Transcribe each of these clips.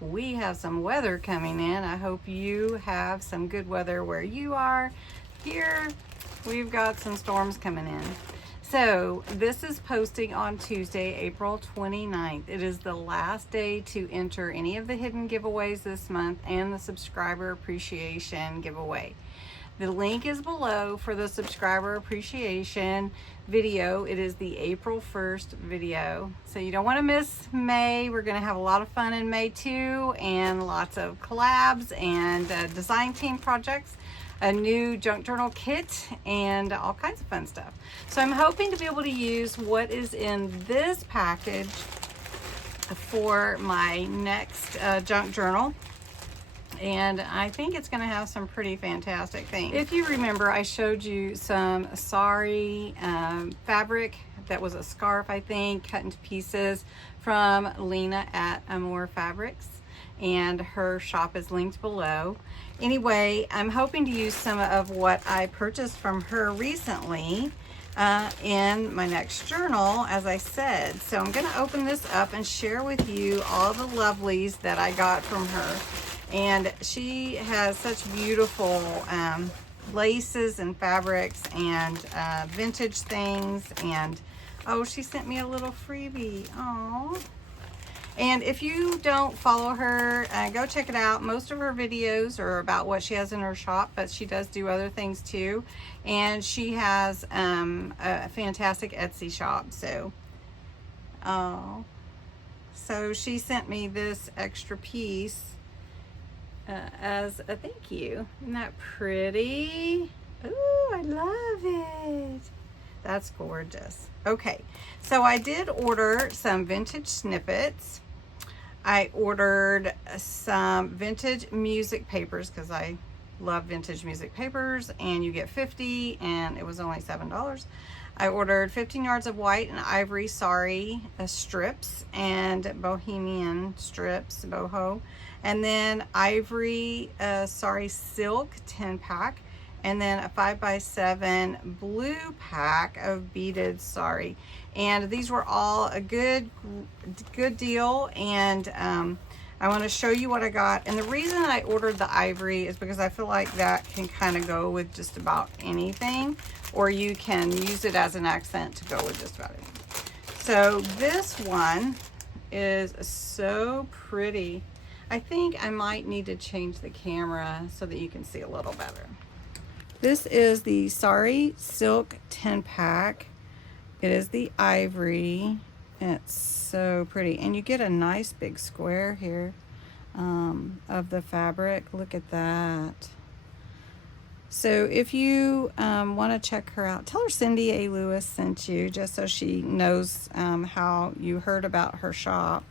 we have some weather coming in. I hope you have some good weather where you are. Here, we've got some storms coming in. So this is posting on Tuesday, April 29th. It is the last day to enter any of the hidden giveaways this month and the subscriber appreciation giveaway. The link is below for the subscriber appreciation video. It is the April 1st video. So you don't want to miss May. We're going to have a lot of fun in May too, and lots of collabs and design team projects, a new junk journal kit, and all kinds of fun stuff. So I'm hoping to be able to use what is in this package for my next junk journal. And I think it's going to have some pretty fantastic things. If you remember, I showed you some sari fabric that was a scarf, I think, cut into pieces from Lena at Amour FabriQues, and her shop is linked below. Anyway, I'm hoping to use some of what I purchased from her recently in my next journal, as I said. So I'm going to open this up and share with you all the lovelies that I got from her. And she has such beautiful laces and fabrics and vintage things. And oh, she sent me a little freebie. Oh. And if you don't follow her, go check it out. Most of her videos are about what she has in her shop, but she does do other things too. And she has a fantastic Etsy shop. So, oh, so she sent me this extra piece as a thank you. Isn't that pretty? Ooh, I love it. That's gorgeous. Okay, so I did order some vintage snippets. I ordered some vintage music papers because I love vintage music papers, and you get 50 and it was only $7. I ordered 15 yards of white and ivory sari strips and bohemian strips, boho, and then ivory sari silk 10-pack, and then a 5x7 blue pack of beaded sari. And these were all a good deal, and I want to show you what I got. And the reason I ordered the ivory is because I feel like that can kind of go with just about anything, or you can use it as an accent to go with just about anything. So this one is so pretty. I think I might need to change the camera so that you can see a little better. This is the sari silk 10-pack. It is the ivory, and it's so pretty. And you get a nice big square here of the fabric. Look at that. So if you want to check her out, tell her Cindy A. Lewis sent you, just so she knows how you heard about her shop.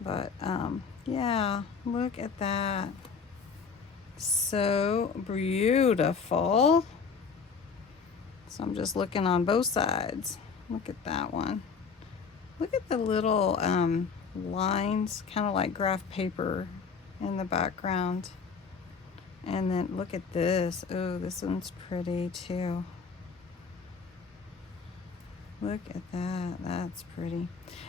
But yeah, look at that. So beautiful. So I'm just looking on both sides. Look at that one. Look at the little lines, kind of like graph paper in the background. And then look at this. Oh, this one's pretty too. Look at that. That's pretty.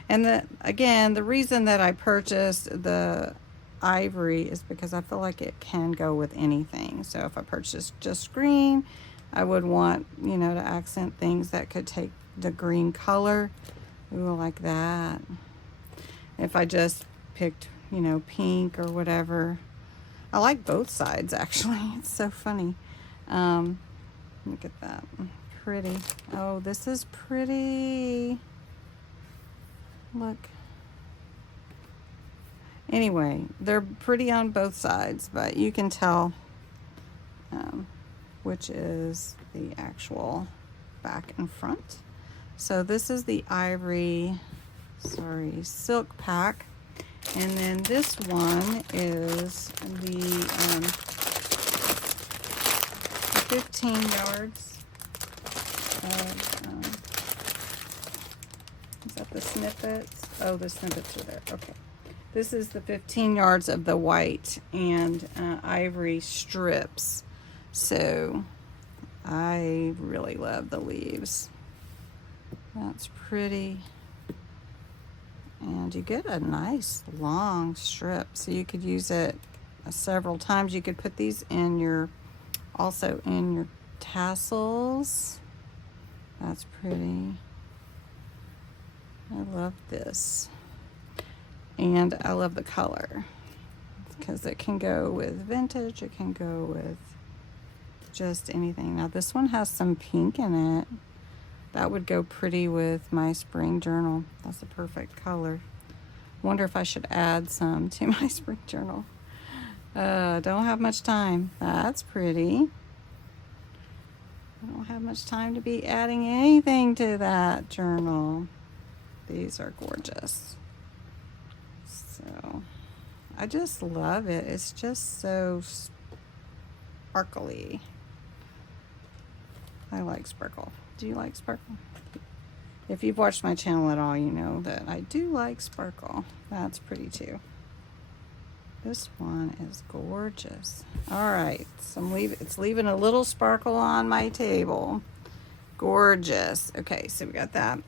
And again, the reason that I purchased the ivory is because I feel like it can go with anything. So if I purchased just green, I would want, you know, to accent things that could take the green color. Ooh, like that. If I just picked, you know, pink or whatever. I like both sides, actually. It's so funny. Look at that. Pretty. Oh, this is pretty. Look. Anyway, they're pretty on both sides, but you can tell which is the actual back and front. So this is the ivory, sorry, silk pack. And then this one is the 15 yards of, is that the snippets? Oh, the snippets are there. Okay. This is the 15 yards of the white and ivory strips. So I really love the leaves. That's pretty. And you get a nice long strip, so you could use it several times. You could put these in your, also in your tassels. That's pretty. I love this. And I love the color because it can go with vintage, it can go with just anything. Now this one has some pink in it. That would go pretty with my spring journal. That's a perfect color. Wonder if I should add some to my spring journal. Don't have much time. That's pretty. I don't have much time to be adding anything to that journal. These are gorgeous. So I just love it. It's just so sparkly. I like sparkle. Do you like sparkle? If you've watched my channel at all, you know that I do like sparkle. That's pretty too. This one is gorgeous. All right, so it's leaving a little sparkle on my table. Gorgeous. Okay, so we got that.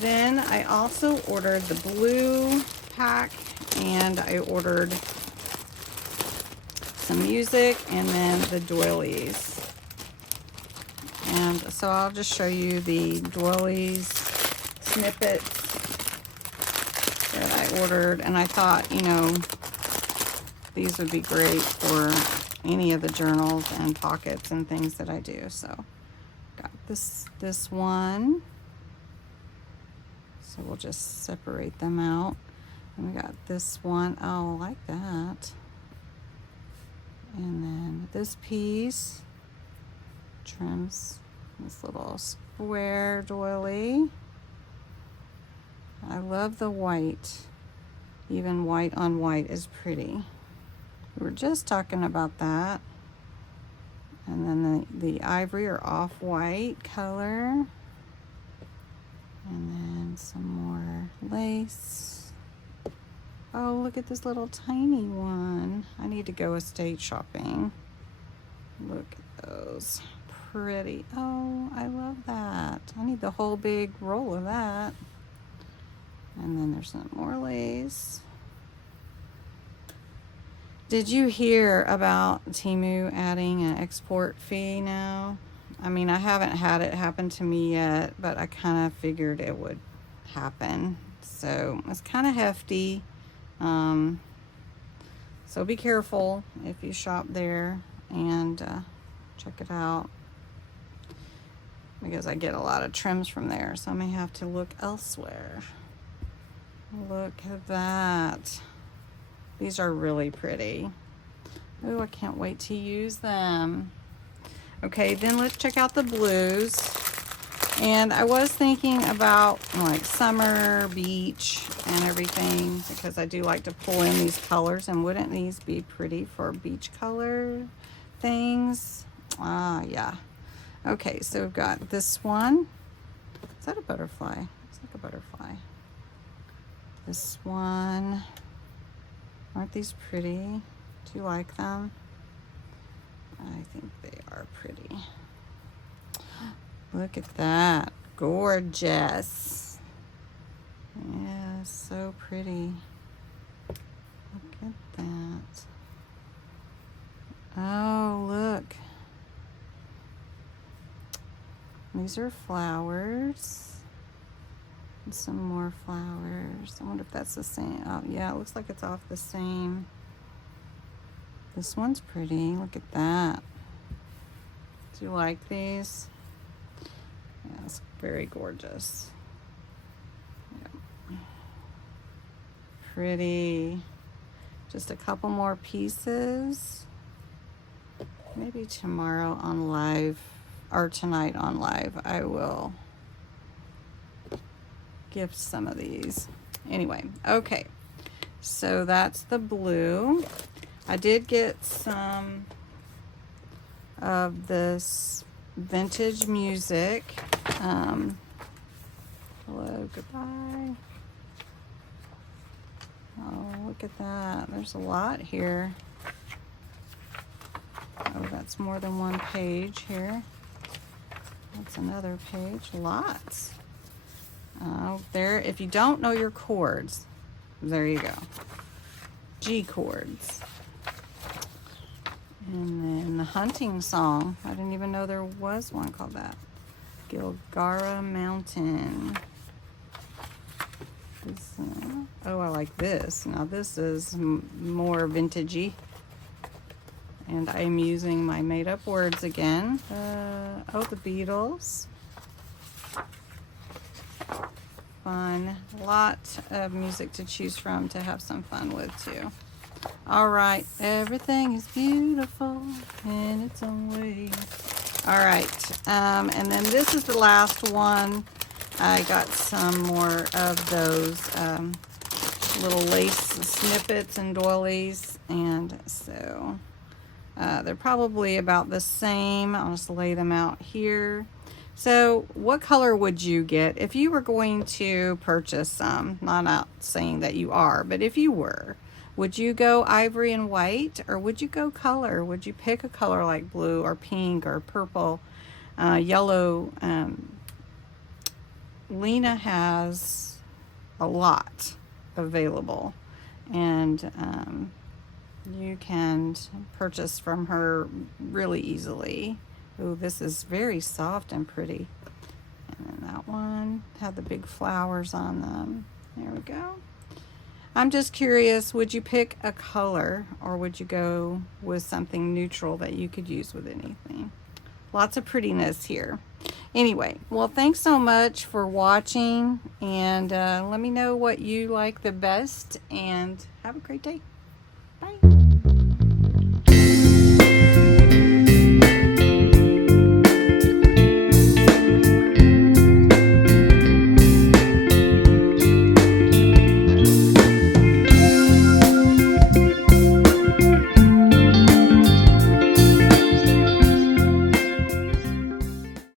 Then I also ordered the blue pack, and I ordered some music, and then the doilies. And so I'll just show you the doilies snippets that I ordered, and I thought, you know, these would be great for any of the journals and pockets and things that I do. So got this one. So we'll just separate them out. And we got this one. Oh, I like that. And then this piece trims this little square doily. I love the white. Even white on white is pretty. We were just talking about that. And then the ivory or off-white color. And then some more lace. Oh, look at this little tiny one. I need to go estate shopping. Look at those. Pretty. Oh, I love that. I need the whole big roll of that. And then there's some more lace. Did you hear about Temu adding an export fee now? I mean, I haven't had it happen to me yet, but I kind of figured it would happen. So it's kind of hefty. So be careful if you shop there, and check it out, because I get a lot of trims from there, so I may have to look elsewhere. Look at that. These are really pretty. Oh, I can't wait to use them. Okay, then let's check out the blues. And I was thinking about like summer, beach, and everything, because I do like to pull in these colors, and wouldn't these be pretty for beach color things? Ah, yeah. Okay, so we've got this one. Is that a butterfly? Looks like a butterfly. This one. Aren't these pretty? Do you like them? I think they are pretty. Look at that. Gorgeous. Yeah, so pretty. Look at that. Oh, look. These are flowers. And some more flowers. I wonder if that's the same. Oh, yeah, it looks like it's off the same. This one's pretty. Look at that. Do you like these? Yeah, it's very gorgeous. Yep. Pretty. Just a couple more pieces. Maybe tomorrow on live, or tonight on live, I will gift some of these. Anyway, okay. So that's the blue. I did get some of this vintage music. Hello, goodbye. Oh, look at that. There's a lot here. Oh, that's more than one page here. That's another page. Lots. There, if you don't know your chords, there you go. G chords. And then the hunting song. I didn't even know there was one called that. Gilgara Mountain. Oh, I like this. Now this is more vintagey. And I'm using my made up words again. Oh, the Beatles. Fun. Lot of music to choose from to have some fun with too. All right, everything is beautiful in its own way. All right, and then this is the last one. I got some more of those little lace snippets and doilies, and so they're probably about the same. I'll just lay them out here. So what color would you get if you were going to purchase some? Not saying that you are, but if you were, would you go ivory and white, or would you go color? Would you pick a color like blue or pink or purple, yellow? Lena has a lot available, and you can purchase from her really easily. Oh, this is very soft and pretty. And then that one had the big flowers on them. There we go. I'm just curious, would you pick a color, or would you go with something neutral that you could use with anything? Lots of prettiness here. Anyway, well, thanks so much for watching, and let me know what you like the best, and have a great day. Bye.